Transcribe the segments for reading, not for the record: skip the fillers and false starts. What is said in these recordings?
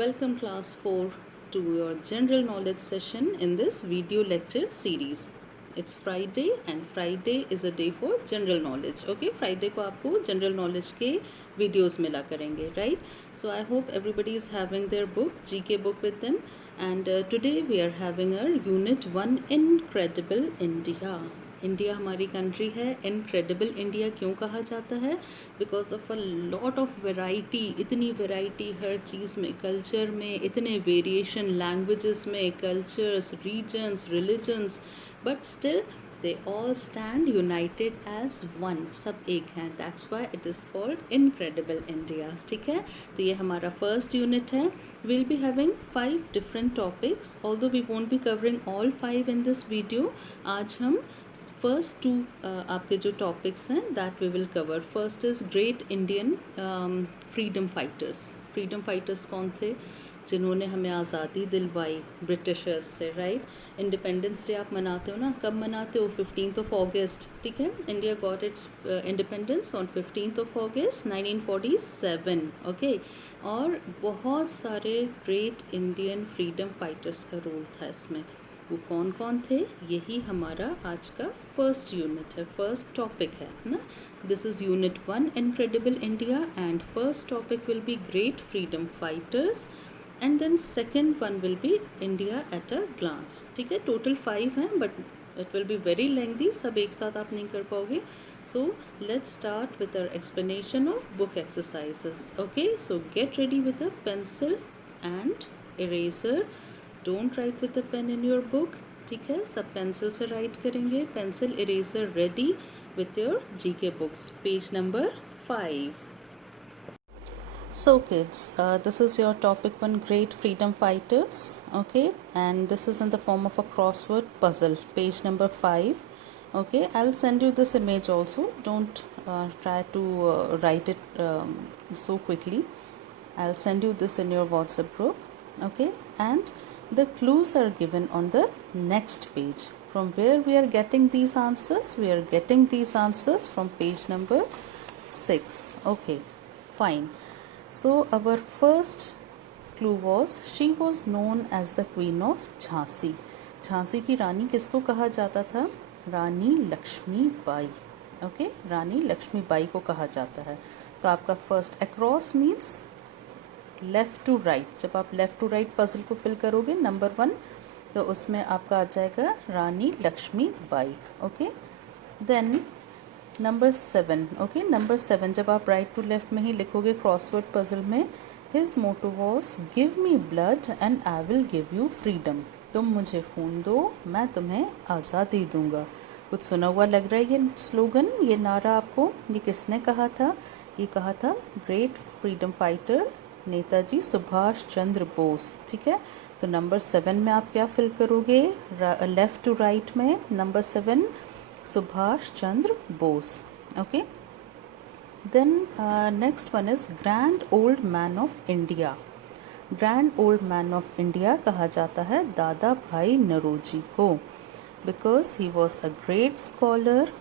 Welcome class 4 to your general knowledge session in this video lecture series. It's Friday and Friday is a day for general knowledge. Okay, Friday को आपको general knowledge के videos मिला करेंगे, right? So I hope everybody is having their book, GK book with them. And today we are having our Unit 1 Incredible India. India हमारी country है. Incredible India क्यों कहा जाता है? Because of a lot of variety. इतनी variety हर चीज़ में, कल्चर में इतने वेरिएशन, लैंग्वेजेस में, cultures, regions, religions, but still they all stand united as one. सब एक हैं. That's why it is called Incredible India. ठीक है, तो ये हमारा first unit है. We'll be having 5 different topics, although we won't be covering all 5 in this video. आज हम फर्स्ट टू आपके जो टॉपिक्स हैं that we will cover. First is great Indian freedom fighters. Freedom fighters कौन थे? जिन्होंने हमें आज़ादी दिलवाई ब्रिटिशर्स से, राइट? इंडिपेंडेंस डे आप मनाते हो ना, कब मनाते हो? 15th August. ठीक है, India got its independence on 15th August 1947. Okay, और बहुत सारे ग्रेट इंडियन फ्रीडम फाइटर्स का रोल था इसमें. वो कौन कौन थे? यही हमारा आज का फर्स्ट यूनिट है, फर्स्ट टॉपिक है ना. This is unit 1 incredible India and first topic will be great freedom fighters and then second one will be India at a glance. ठीक है, टोटल 5 हैं but it will be very lengthy, सब एक साथ आप नहीं कर पाओगे. So let's start with our explanation of book exercises. Okay, so get ready with a pencil and eraser. Don't write with the pain in your book. ठीक है, सब पेंसिल से राइट करेंगे. Pencil eraser ready with your GK books. Page number 5. So kids, this is your topic 1, great freedom fighters. Okay, and this is in the form of a crossword puzzle. Page number 5. Okay, I'll send you this image also. Don't try to write it so quickly. I'll send you this in your WhatsApp group. Okay, and the clues are given on the next page. From where we are getting these answers? We are getting these answers from page number 6. Okay, fine. So our first clue was she was known as the Queen of Jhansi. Jhansi की रानी किसको कहा जाता था? Rani Lakshmibai. Okay, Rani Lakshmibai को कहा जाता है. तो आपका first across means left to right. जब आप लेफ़्ट टू राइट पजल को फिल करोगे नंबर 1, तो उसमें आपका आ जाएगा Rani Lakshmibai. Okay, then number 7. Okay, number 7 जब आप राइट टू लेफ्ट में ही लिखोगे क्रॉसवर्ड पजल में, his motto was give me blood and I will give you freedom. तुम मुझे खून दो, मैं तुम्हें आज़ादी दूंगा. कुछ सुना हुआ लग रहा है ये स्लोगन, ये नारा आपको. ये किसने कहा था? ये कहा था great freedom fighter Netaji Subhash Chandra Bose. ठीक है, तो नंबर 7 में आप क्या फिल करोगे? लेफ़्ट टू राइट में number 7 Subhash Chandra Bose. Okay, then next one is grand old man of India. Grand old man of India कहा जाता है दादा भाई नौरोजी को, because he was a great scholar.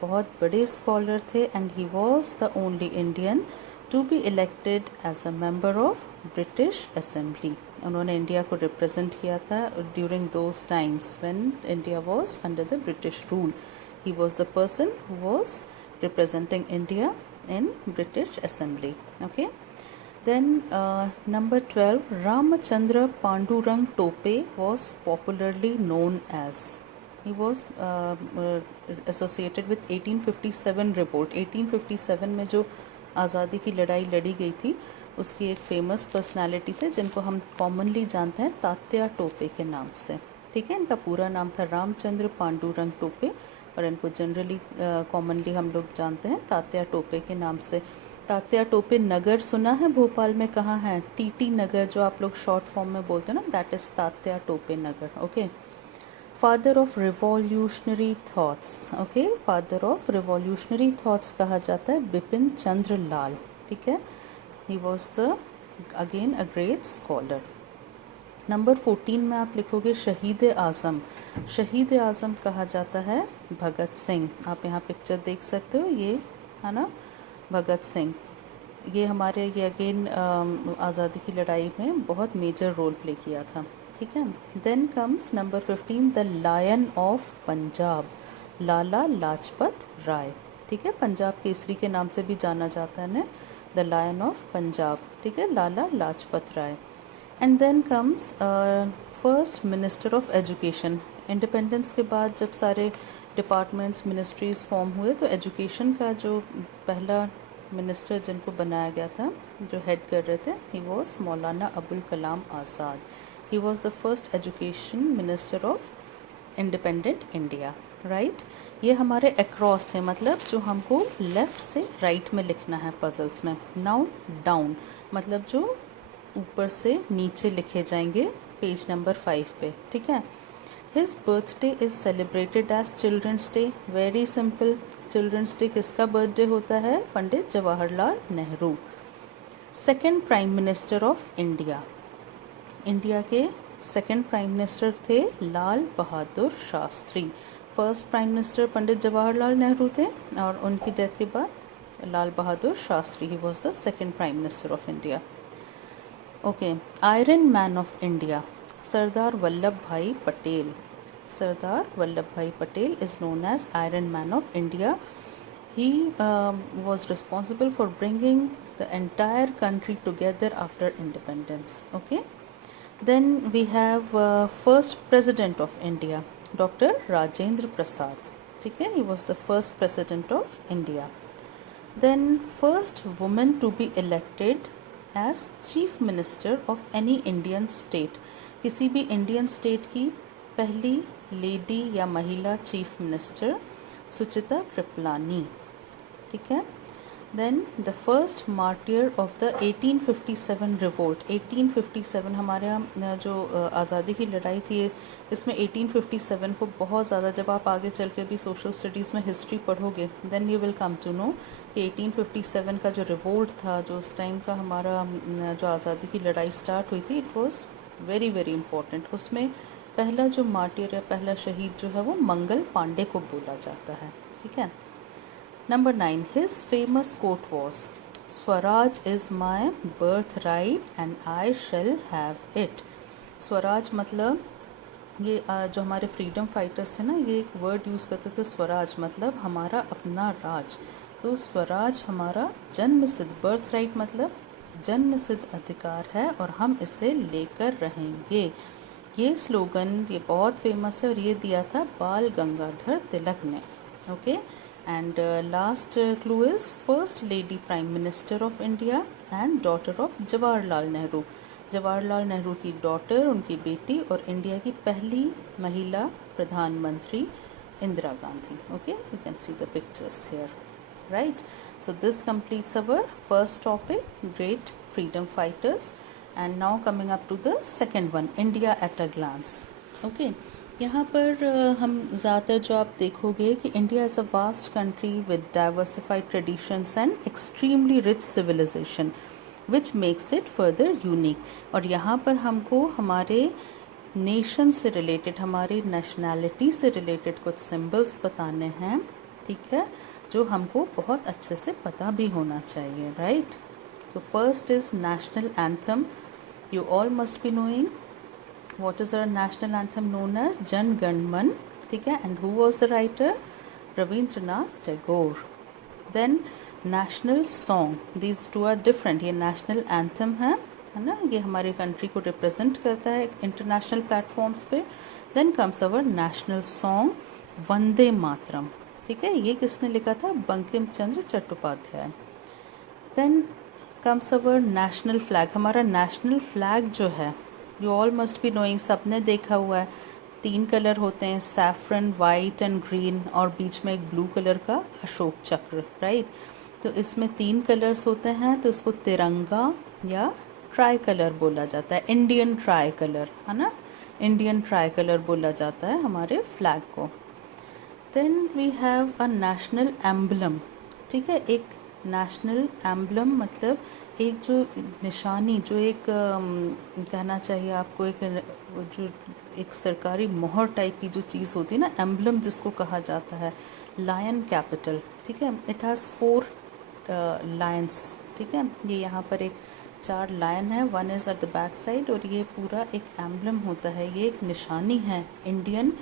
बहुत बड़े स्कॉलर थे and he was the only Indian to be elected as a member of British assembly. उन्होंने India को represent किया था during those times when India was under the British rule. He was the person who was representing India in British assembly. Okay, then number 12 Ramchandra Pandurang Tope was popularly known as. He was associated with 1857 revolt. 1857 में जो आज़ादी की लड़ाई लड़ी गई थी, उसकी एक फेमस पर्सनालिटी थे जिनको हम कॉमनली जानते हैं तात्या टोपे के नाम से. ठीक है, इनका पूरा नाम था रामचंद्र पांडुरंग टोपे और इनको जनरली कॉमनली हम लोग जानते हैं तात्या टोपे के नाम से. तात्या टोपे नगर सुना है भोपाल में? कहाँ है? टीटी नगर, जो आप लोग शॉर्ट फॉर्म में बोलते हैं ना, that is Tatya Tope Nagar. Okay, father of revolutionary thoughts. Okay, father of revolutionary thoughts कहा जाता है बिपिन चंद्र लाल. ठीक है, he was the again a great scholar. Number 14 में आप लिखोगे शहीद आज़म. शहीद आज़म कहा जाता है भगत सिंह. आप यहाँ पिक्चर देख सकते हो, ये है ना भगत सिंह. ये हमारे ये अगेन आज़ादी की लड़ाई में बहुत मेजर रोल प्ले किया था, ठीक है। Then comes number 15, the lion of Punjab, Lala Lajpat Rai, ठीक है। पंजाब केसरी के नाम से भी जाना जाता है ना, द लायन ऑफ पंजाब, ठीक है, Lala Lajpat Rai. And then comes first minister of education. Independence के बाद जब सारे डिपार्टमेंट्स मिनिस्ट्रीज़ फॉर्म हुए तो एजुकेशन का जो पहला मिनिस्टर जिनको बनाया गया था, जो हेड कर रहे थे, he was Maulana Abul Kalam Azad. He was the first education minister of independent India, right. ये हमारे अक्रॉस थे, मतलब जो हमको लेफ़्ट से राइट में लिखना है पजल्स में। नाउ डाउन मतलब जो ऊपर से नीचे लिखे जाएंगे पेज नंबर 5 पे, ठीक है। His birthday is celebrated as Children's Day. Very simple. Children's Day किसका बर्थडे होता है? Pandit Jawaharlal Nehru. Second prime minister of India, India के सेकेंड प्राइम मिनिस्टर थे Lal Bahadur Shastri. First prime minister Pandit Jawaharlal Nehru थे और उनकी डेथ के बाद Lal Bahadur Shastri, he was the second prime minister of India. Okay, iron man of India, Sardar Vallabh Bhai Patel. Sardar Vallabh Bhai Patel is known as Iron Man of India. He was responsible for bringing the entire country together after independence. Okay. Then we have first president of India, Dr. Rajendra Prasad. ठीक है, he was the first president of India. Then first woman to be elected as chief minister of any Indian state. किसी भी Indian state की पहली lady या महिला chief minister सुचिता कृपलानी, ठीक है। Then the first martyr of the 1857 revolt. 1857 हमारे यहाँ जो आज़ादी की लड़ाई थी, इसमें 1857 को बहुत ज़्यादा, जब आप आगे चल के भी सोशल स्टडीज़ में हिस्ट्री पढ़ोगे then you will come to know कि 1857 का जो रिवोल्ट था, जो उस टाइम का हमारा जो आज़ादी की लड़ाई स्टार्ट हुई थी, it was very very important. उसमें पहला जो मार्टियर या पहला शहीद जो है वो मंगल पांडे को बोला जाता है, ठीक है। Number 9, his famous quote was Swaraj is my birth right and I shall have it. Swaraj मतलब ये जो हमारे फ्रीडम फाइटर्स थे ना, ये एक वर्ड यूज़ करते थे स्वराज, मतलब हमारा अपना राज। तो स्वराज हमारा जन्म सिद्ध, बर्थ राइट मतलब जन्म सिद्ध अधिकार है और हम इसे लेकर रहेंगे। ये स्लोगन ये बहुत फेमस है और ये दिया था बाल गंगाधर तिलक ने, okay. And last clue is first lady prime minister of India and daughter of Jawaharlal Nehru. Jawaharlal Nehru की डॉटर, उनकी बेटी, और इंडिया की पहली महिला प्रधानमंत्री Indira Gandhi, okay. You can see the pictures here, right? So this completes our first topic, great freedom fighters, and now coming up to the second one, India at a glance. Okay, यहाँ पर हम ज़्यादातर जो आप देखोगे कि India is a vast country with diversified traditions and extremely rich civilization which makes it further unique. और यहाँ पर हमको हमारे नेशन से रिलेटेड, हमारी नेशनैलिटी से रिलेटेड कुछ सिम्बल्स बताने हैं, ठीक है, जो हमको बहुत अच्छे से पता भी होना चाहिए, right. So first is national anthem. You all must be knowing what is our national anthem known as Jana Gana Mana, ठीक है। And who was the writer? Rabindranath Tagore. Then national song, these two are different. ये नेशनल एंथम है ना, ये हमारी country को represent करता है इंटरनेशनल प्लेटफॉर्म्स पे। Then comes our national song Vande Mataram, ठीक है, ये किसने लिखा था? Bankim Chandra Chattopadhyay. Then comes our national flag. हमारा नेशनल फ्लैग जो है, you all must be knowing, सबने देखा हुआ है, 3 कलर होते हैं, सैफरन, वाइट एंड ग्रीन, और बीच में एक ब्लू कलर का अशोक चक्र, राइट। तो इसमें 3 कलर्स होते हैं, तो इसको तिरंगा या ट्राई कलर बोला जाता है, इंडियन ट्राई कलर, है ना, इंडियन ट्राई कलर बोला जाता है हमारे फ्लैग को। Then we have a national emblem, ठीक है। एक नेशनल एम्बलम मतलब एक जो निशानी, जो एक कहना चाहिए आपको, एक जो एक सरकारी मोहर टाइप की जो चीज़ होती है ना, एम्बलम जिसको कहा जाता है, लायन कैपिटल, ठीक है। इट हैज़ 4 लायंस, ठीक है। ये यहाँ पर एक 4 लायन है, one is at the back side, और ये पूरा एक एम्ब्लम होता है, ये एक निशानी है इंडियन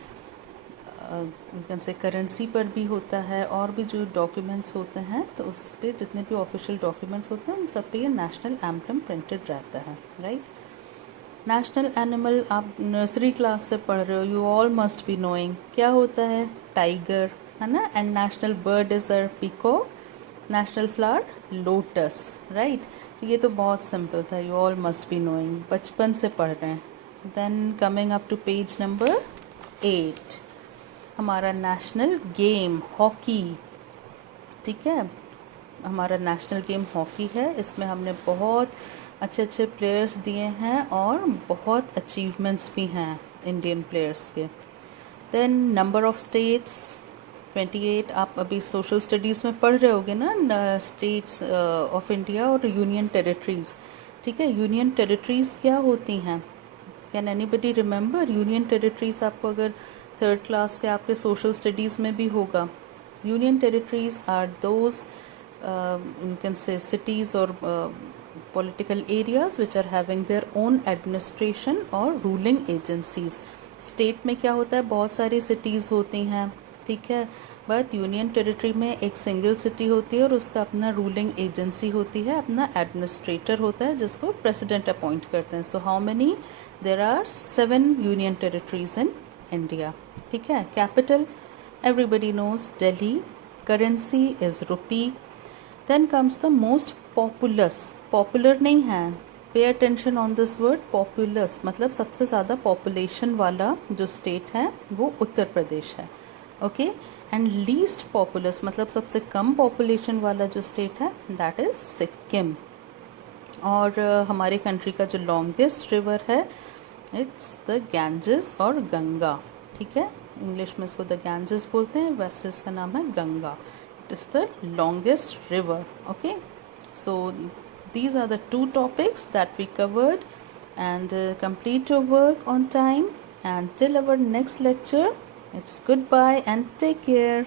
से करेंसी पर भी होता है, और भी जो डॉक्यूमेंट्स होते हैं तो उस पर जितने भी ऑफिशियल डॉक्यूमेंट्स होते हैं उन सब पे ये नेशनल एम्ब्लम प्रिंटेड रहता है, राइट। नेशनल एनिमल आप नर्सरी क्लास से पढ़ रहे हो, you all must be knowing क्या होता है, टाइगर, है ना। And national bird is a peacock, national flower lotus, right. तो ये तो बहुत सिंपल था, you all must be knowing, बचपन से पढ़ रहे हैं। Then coming up to page number 8, हमारा नेशनल गेम हॉकी, ठीक है। हमारा नेशनल गेम हॉकी है, इसमें हमने बहुत अच्छे अच्छे प्लेयर्स दिए हैं और बहुत अचीवमेंट्स भी हैं इंडियन प्लेयर्स के। देन नंबर ऑफ स्टेट्स 28, आप अभी सोशल स्टडीज़ में पढ़ रहे होगे ना, स्टेट्स ऑफ इंडिया और यूनियन टेरिटरीज़, ठीक है। यूनियन टेरिटरीज़ क्या होती हैं, can anybody remember? Union territories आपको अगर 3rd क्लास के आपके सोशल स्टडीज़ में भी होगा। Union territories are those you can say cities or political areas which are having their own administration और ruling agencies. स्टेट में क्या होता है, बहुत सारी सिटीज़ होती हैं, ठीक है, बट यूनियन टेरिटरी में एक सिंगल सिटी होती है और उसका अपना रूलिंग एजेंसी होती है, अपना एडमिनिस्ट्रेटर होता है जिसको प्रेसिडेंट अपॉइंट करते हैं। So how many, there are 7 union territories in India, ठीक है। Capital everybody knows, Delhi. Currency is rupee. Then comes the most populous, popular नहीं है, pay attention on this word, populous मतलब सबसे ज़्यादा पॉपुलेशन वाला जो स्टेट है वो उत्तर प्रदेश है, ओके। एंड लीस्ट पॉपुलस मतलब सबसे कम पॉपुलेशन वाला जो स्टेट है दैट इज़ सिक्किम। और हमारे कंट्री का जो लॉन्गेस्ट रिवर है इट्स द गैंजेस और गंगा, ठीक है। इंग्लिश में इसको द गैंजेस बोलते हैं, वैसे इसका नाम है Ganga. It is the longest river, okay. So these are the 2 topics that we covered, and complete your work on time, and till our next lecture, it's goodbye and take care.